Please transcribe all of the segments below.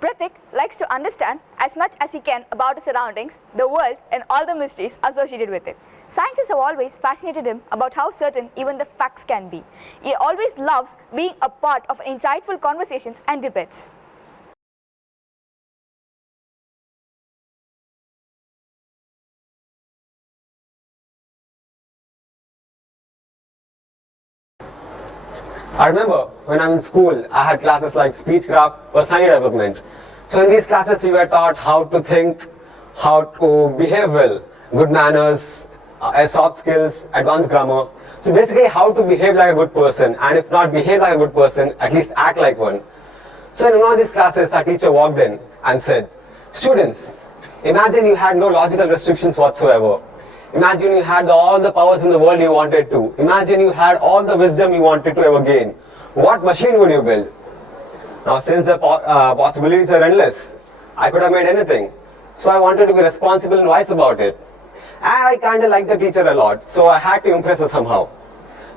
Pratik likes to understand as much as he can about his surroundings, the world, and all the mysteries associated with it. Scientists have always fascinated him about how certain even the facts can be. He always loves being a part of insightful conversations and debates. I remember when I'm in school, I had classes like speechcraft, personality development. So in these classes, we were taught how to think, how to behave well, good manners, soft skills, advanced grammar. So basically how to behave like a good person, and if not behave like a good person, at least act like one. So in one of these classes, our teacher walked in and said, "Students, imagine you had no logical restrictions whatsoever. Imagine you had all the powers in the world you wanted to. Imagine you had all the wisdom you wanted to ever gain. What machine would you build?" Now, since the possibilities are endless, I could have made anything. So I wanted to be responsible and wise about it. And I kind of liked the teacher a lot, so I had to impress her somehow.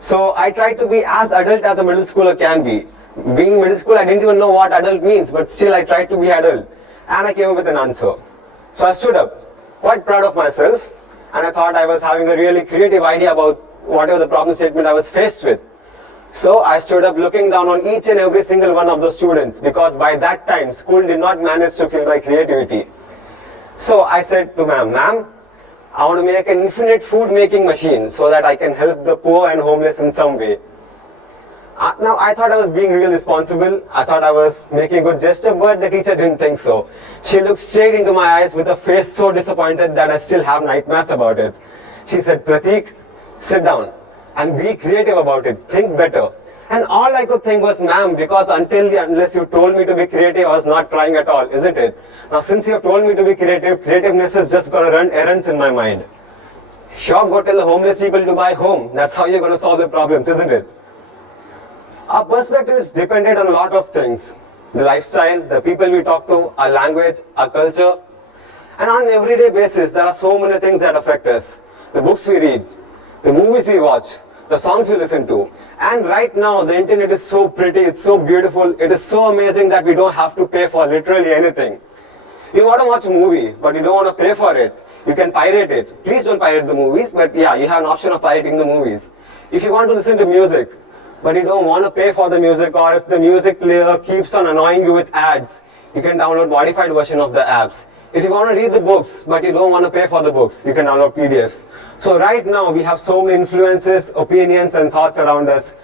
So I tried to be as adult as a middle schooler can be. Being in middle school, I didn't even know what adult means, but still I tried to be adult. And I came up with an answer. So I stood up, quite proud of myself, and I thought I was having a really creative idea about whatever the problem statement I was faced with. So I stood up looking down on each and every single one of those students, because by that time school did not manage to kill my creativity. So I said to ma'am, I want to make an infinite food making machine so that I can help the poor and homeless in some way. Now I thought I was being real responsible, I thought I was making a good gesture, but the teacher didn't think so. She looked straight into my eyes with a face so disappointed that I still have nightmares about it. She said, "Pratik, sit down and be creative about it, think better." And all I could think was, "Ma'am, because unless you told me to be creative, I was not trying at all, isn't it? Now since you have told me to be creative, creativeness is just going to run errands in my mind. Sure, go tell the homeless people to buy home. That's how you're going to solve the problems, isn't it?" Our perspective is dependent on a lot of things. The lifestyle, the people we talk to, our language, our culture. And on an everyday basis, there are so many things that affect us. The books we read, the movies we watch, the songs we listen to. And right now, the internet is so pretty, it's so beautiful, it is so amazing that we don't have to pay for literally anything. You want to watch a movie, but you don't want to pay for it. You can pirate it. Please don't pirate the movies, but yeah, you have an option of pirating the movies. If you want to listen to music, but you don't want to pay for the music, or if the music player keeps on annoying you with ads, you can download modified version of the apps. If you want to read the books, but you don't want to pay for the books, you can download PDFs. So right now, we have so many influences, opinions, and thoughts around us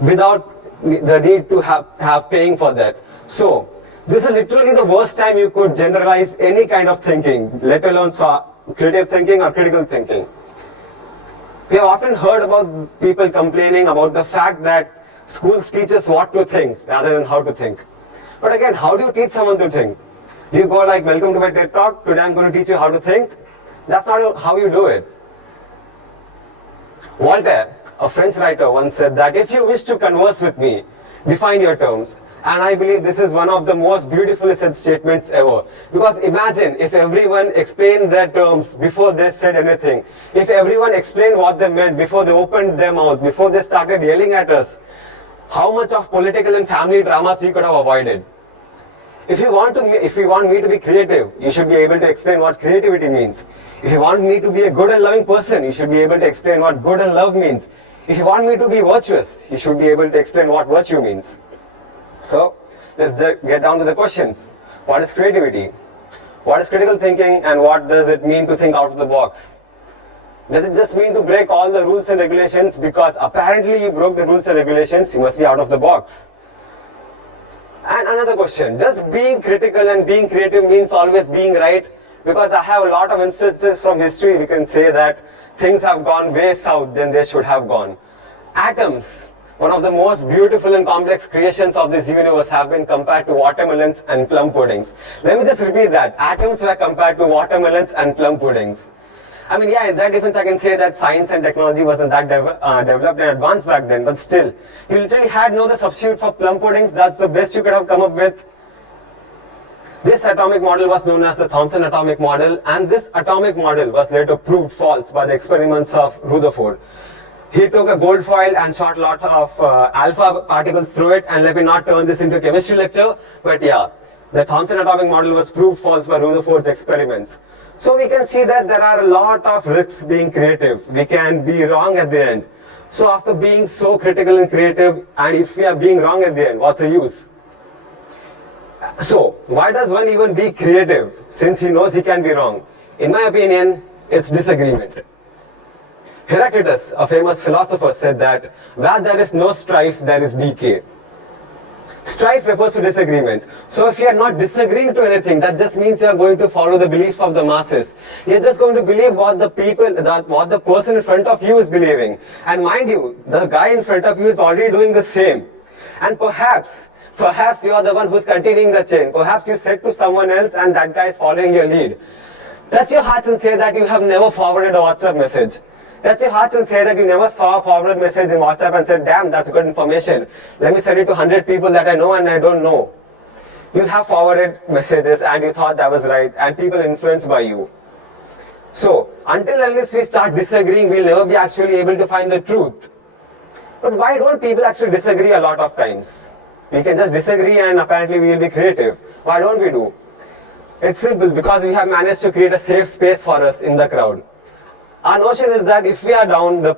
without the need to have paying for that. So this is literally the worst time you could generalize any kind of thinking, let alone creative thinking or critical thinking. We have often heard about people complaining about the fact that schools teach us what to think rather than how to think. But again, how do you teach someone to think? Do you go like, "Welcome to my TED Talk, today I'm going to teach you how to think"? That's not how you do it. Voltaire, a French writer, once said that if you wish to converse with me, define your terms. And I believe this is one of the most beautifully said statements ever. Because imagine if everyone explained their terms before they said anything. If everyone explained what they meant before they opened their mouth, before they started yelling at us, how much of political and family dramas we could have avoided. If you want me to be creative, you should be able to explain what creativity means. If you want me to be a good and loving person, you should be able to explain what good and love means. If you want me to be virtuous, you should be able to explain what virtue means. So, let's get down to the questions. What is creativity? What is critical thinking, and what does it mean to think out of the box? Does it just mean to break all the rules and regulations because apparently you broke the rules and regulations, you must be out of the box? And another question, does being critical and being creative means always being right? Because I have a lot of instances from history, we can say that things have gone way south than they should have gone. Atoms, one of the most beautiful and complex creations of this universe, have been compared to watermelons and plum puddings. Let me just repeat that. Atoms were compared to watermelons and plum puddings. I mean, yeah, in that defense I can say that science and technology wasn't that developed and advanced back then, but still, you literally had no other substitute for plum puddings. That's the best you could have come up with. This atomic model was known as the Thomson atomic model, and this atomic model was later proved false by the experiments of Rutherford. He took a gold foil and shot a lot of alpha particles through it, and let me not turn this into a chemistry lecture, but yeah, The Thomson atomic model was proved false by Rutherford's experiments. So we can see that there are a lot of risks being creative. We can be wrong at the end. So after being so critical and creative, and if we are being wrong at the end, what's the use? So why does one even be creative since he knows he can be wrong? In my opinion, it's disagreement. Heraclitus, a famous philosopher, said that where there is no strife, there is decay. Strife refers to disagreement. So if you are not disagreeing to anything, that just means you are going to follow the beliefs of the masses. You are just going to believe what the what the person in front of you is believing. And mind you, the guy in front of you is already doing the same. And perhaps you are the one who's continuing the chain. Perhaps you said to someone else and that guy is following your lead. Touch your hearts and say that you have never forwarded a WhatsApp message. Touch your hearts and say that you never saw a forwarded message in WhatsApp and said, damn, that's good information. Let me send it to 100 people that I know and I don't know. You have forwarded messages and you thought that was right, and people influenced by you. So, until unless we start disagreeing, we'll never be actually able to find the truth. But why don't people actually disagree a lot of times? We can just disagree and apparently we will be creative. Why don't we do? It's simple, because we have managed to create a safe space for us in the crowd. Our notion is that if we are down, the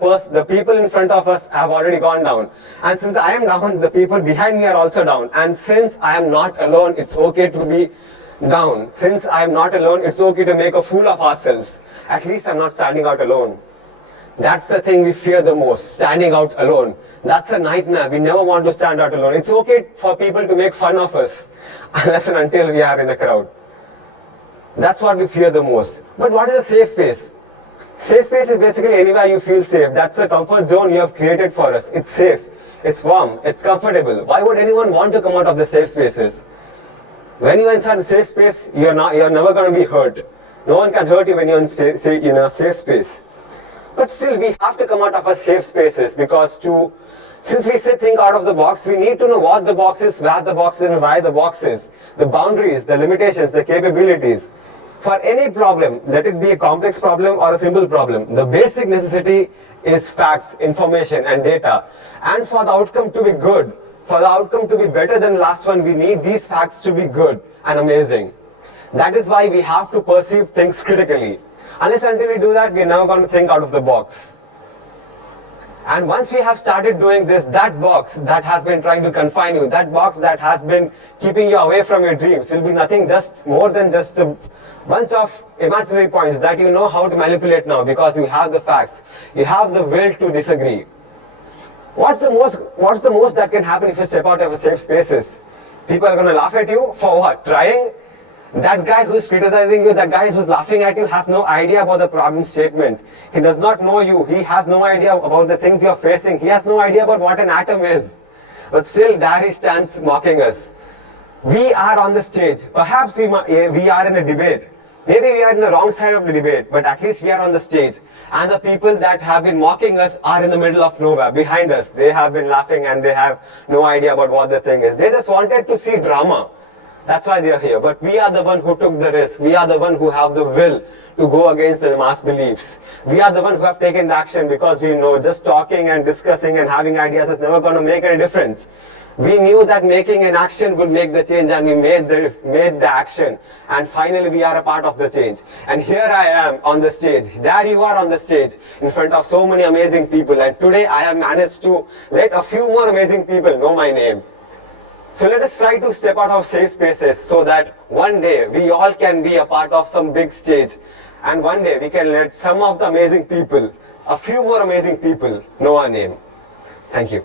people in front of us have already gone down. And since I am down, the people behind me are also down. And since I am not alone, it's okay to be down. Since I am not alone, it's okay to make a fool of ourselves. At least I'm not standing out alone. That's the thing we fear the most, standing out alone. That's a nightmare. We never want to stand out alone. It's okay for people to make fun of us, unless and until we are in a crowd. That's what we fear the most. But what is a safe space? Safe space is basically anywhere you feel safe. That's a comfort zone you have created for us. It's safe, it's warm, it's comfortable. Why would anyone want to come out of the safe spaces? When you're inside the safe space, you're never going to be hurt. No one can hurt you when you're in a safe space. But still, we have to come out of our safe spaces, because since we say think out of the box, we need to know what the box is, where the box is, and why the box is. The boundaries, the limitations, the capabilities. For any problem, let it be a complex problem or a simple problem, the basic necessity is facts, information and data. And for the outcome to be good, for the outcome to be better than the last one, we need these facts to be good and amazing. That is why we have to perceive things critically. Unless until we do that, we are never going to think out of the box. And once we have started doing this, that box that has been trying to confine you, that box that has been keeping you away from your dreams, will be nothing more than just a bunch of imaginary points that you know how to manipulate now, because you have the facts. You have the will to disagree. What's the most that can happen if you step out of a safe spaces? People are going to laugh at you for what? Trying? That guy who's criticizing you, that guy who's laughing at you has no idea about the problem statement. He does not know you. He has no idea about the things you're facing. He has no idea about what an atom is. But still, there he stands mocking us. We are on the stage. Perhaps we are in a debate. Maybe we are in the wrong side of the debate, but at least we are on the stage. And the people that have been mocking us are in the middle of nowhere, behind us. They have been laughing and they have no idea about what the thing is. They just wanted to see drama. That's why they are here. But we are the one who took the risk. We are the one who have the will to go against the mass beliefs. We are the one who have taken the action, because we know just talking and discussing and having ideas is never going to make any difference. We knew that making an action would make the change, and we made the action. And finally we are a part of the change. And here I am on the stage. There you are on the stage in front of so many amazing people. And today I have managed to let a few more amazing people know my name. So let us try to step out of safe spaces, so that one day we all can be a part of some big stage. And one day we can let some of the amazing people, a few more amazing people, know our name. Thank you.